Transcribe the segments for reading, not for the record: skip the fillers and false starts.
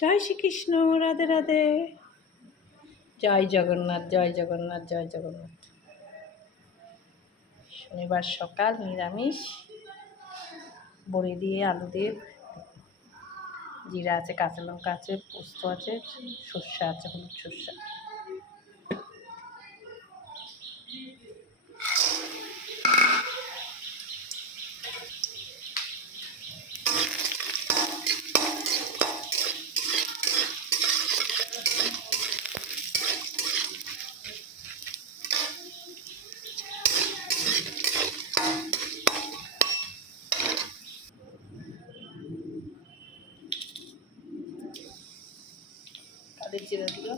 জয় শ্রীকৃষ্ণ, রাধে রাধে। জয় জগন্নাথ, জয় জগন্নাথ, জয় জগন্নাথ। শনিবার সকাল, নিরামিষ, বড়ি দিয়ে আলু দিয়ে, জিরা আছে, কাঁচা লঙ্কা আছে, পোস্ত আছে, সর্ষে আছে, হলুদ সর্ষে। কাদের জিরা দিল,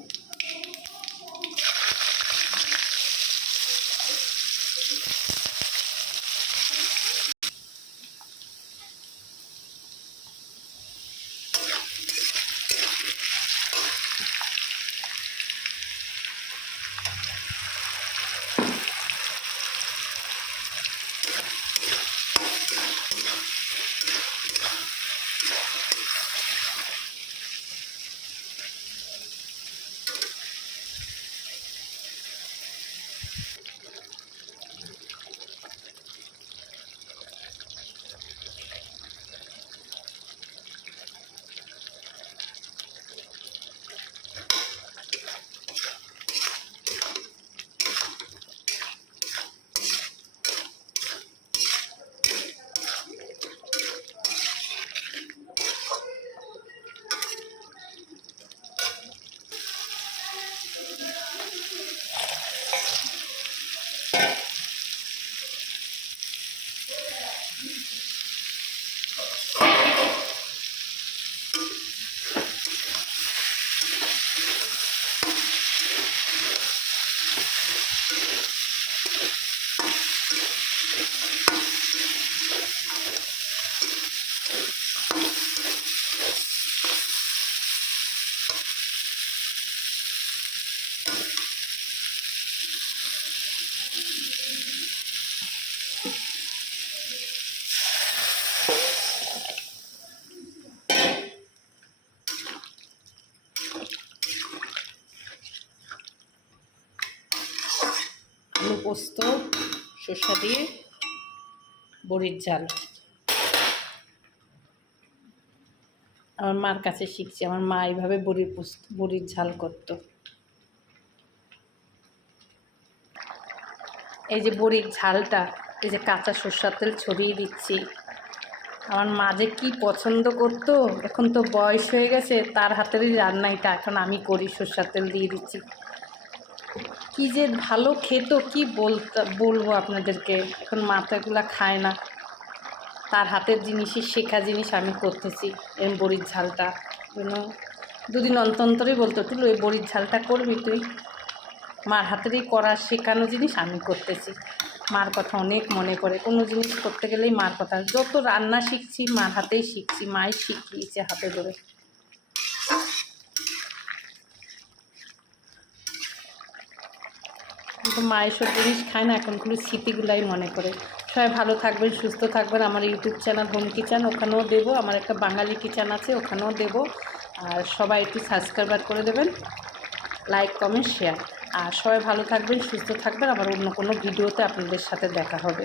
আলু পোস্ত, সর্ষে দিয়ে বড়ির ঝাল। আমার মার কাছে শিখছি, আমার মা এইভাবে বড়ির ঝাল করতো। এই যে বড়ির ঝালটা, এই যে কাঁচা সর্ষের তেল ছড়িয়ে দিচ্ছি। আমার মা যে কী পছন্দ করতো, এখন তো বয়স হয়ে গেছে, তার হাতেরই রান্নাইটা এখন আমি করি, সর্ষের তেল দিয়ে দিচ্ছি। কী যে ভালো খেত, কি বলবো আপনাদেরকে। এখন মাথাগুলা খায় না, তার হাতের জিনিসই শেখা জিনিস আমি করতেছি। এই বড়ির ঝালটা দুদিন অন্তরেই বলতো, টুলু এই বড়ির ঝালটা করবি তুই। মার হাতেরই করা শেখানো জিনিস আমি করতেছি। মার কথা অনেক মনে পড়ে, কোনো জিনিস করতে গেলেই মার কথা। যত রান্না শিখছি মার হাতেই শিখছি, মাই শিখিয়েছে হাতে ধরে। কিন্তু মা এসব জিনিস খায় না, এখন খুব স্মৃতিগুলাই মনে করে। সবাই ভালো থাকবেন, সুস্থ থাকবেন। আমার ইউটিউব চ্যানেল হোম কিচেন, ওখানেও দেবো। আমার একটা বাঙালি কিচেন আছে, ওখানেও দেবো। আর সবাই একটু সাবস্ক্রাইব করে দেবেন, লাইক কমেন্ট শেয়ার। আর সবাই ভালো থাকবেন, সুস্থ থাকবেন। আবার অন্য কোনো ভিডিওতে আপনাদের সাথে দেখা হবে।